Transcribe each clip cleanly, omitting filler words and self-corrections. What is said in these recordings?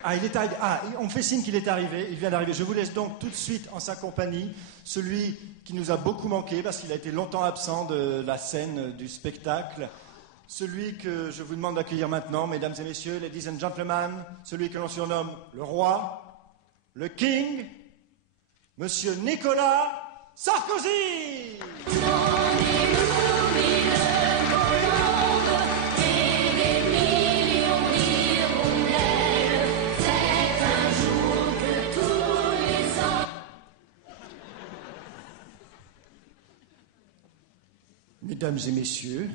Ah, il est arrivé. Ah, on me fait signe qu'il est arrivé. Il vient d'arriver. Je vous laisse donc tout de suite en sa compagnie, celui qui nous a beaucoup manqué parce qu'il a été longtemps absent de la scène du spectacle. Celui que je vous demande d'accueillir maintenant, mesdames et messieurs, ladies and gentlemen, celui que l'on surnomme le roi, le king, monsieur Nicolas Sarkozy. Mesdames et messieurs,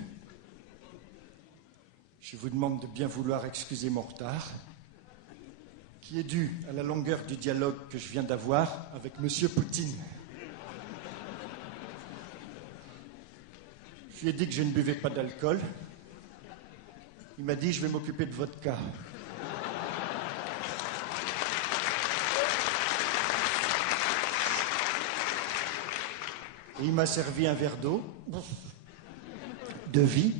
je vous demande de bien vouloir excuser mon retard, qui est dû à la longueur du dialogue que je viens d'avoir avec Monsieur Poutine. Je lui ai dit que je ne buvais pas d'alcool. Il m'a dit, je vais m'occuper de votre cas. Et il m'a servi un verre d'eau, de vie,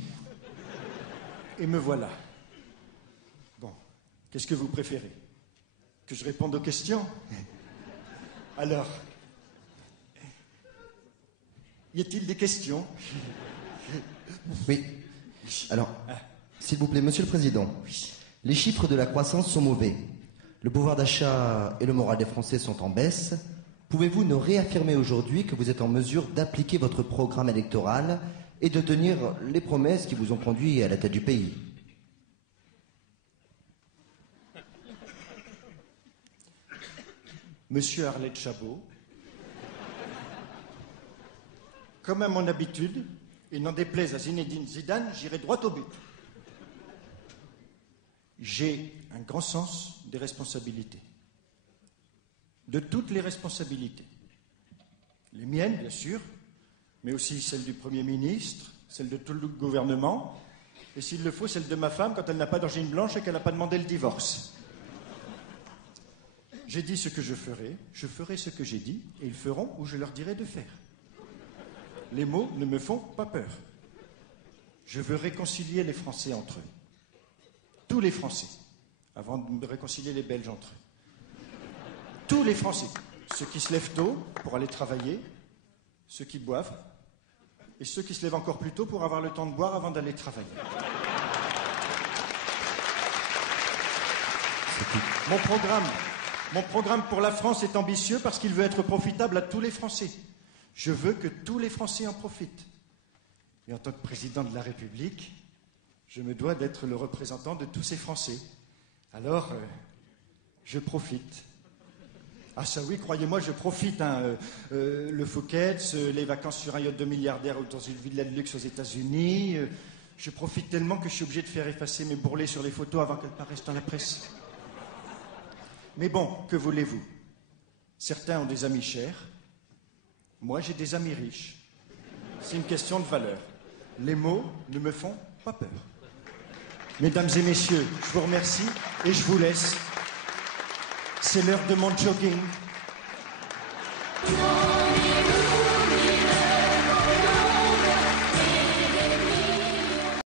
et me voilà. Bon, qu'est-ce que vous préférez? Que je réponde aux questions? Alors, y a-t-il des questions? Oui. Alors, s'il vous plaît, Monsieur le Président, les chiffres de la croissance sont mauvais. Le pouvoir d'achat et le moral des Français sont en baisse. Pouvez-vous nous réaffirmer aujourd'hui que vous êtes en mesure d'appliquer votre programme électoral et de tenir les promesses qui vous ont conduit à la tête du pays? Monsieur Arlette Chabot, comme à mon habitude, et n'en déplaise à Zinedine Zidane, j'irai droit au but. J'ai un grand sens des responsabilités. De toutes les responsabilités. Les miennes, bien sûr, mais aussi celles du Premier ministre, celles de tout le gouvernement, et s'il le faut, celles de ma femme quand elle n'a pas d'angine blanche et qu'elle n'a pas demandé le divorce. J'ai dit ce que je ferai ce que j'ai dit, et ils feront ou je leur dirai de faire. Les mots ne me font pas peur. Je veux réconcilier les Français entre eux. Tous les Français, avant de réconcilier les Belges entre eux. Tous les Français, ceux qui se lèvent tôt pour aller travailler, ceux qui boivent, et ceux qui se lèvent encore plus tôt pour avoir le temps de boire avant d'aller travailler. Mon programme pour la France est ambitieux parce qu'il veut être profitable à tous les Français. Je veux que tous les Français en profitent. Et en tant que président de la République, je me dois d'être le représentant de tous ces Français. Alors, je profite. Ah ça oui, croyez-moi, je profite. Le Phuket, les vacances sur un yacht de milliardaire ou dans une villa de luxe aux États-Unis. Je profite tellement que je suis obligé de faire effacer mes bourrelets sur les photos avant qu'elles paraissent dans la presse. Mais bon, que voulez-vous? Certains ont des amis chers. Moi, j'ai des amis riches. C'est une question de valeur. Les mots ne me font pas peur. Mesdames et messieurs, je vous remercie et je vous laisse. C'est l'heure de mon jogging.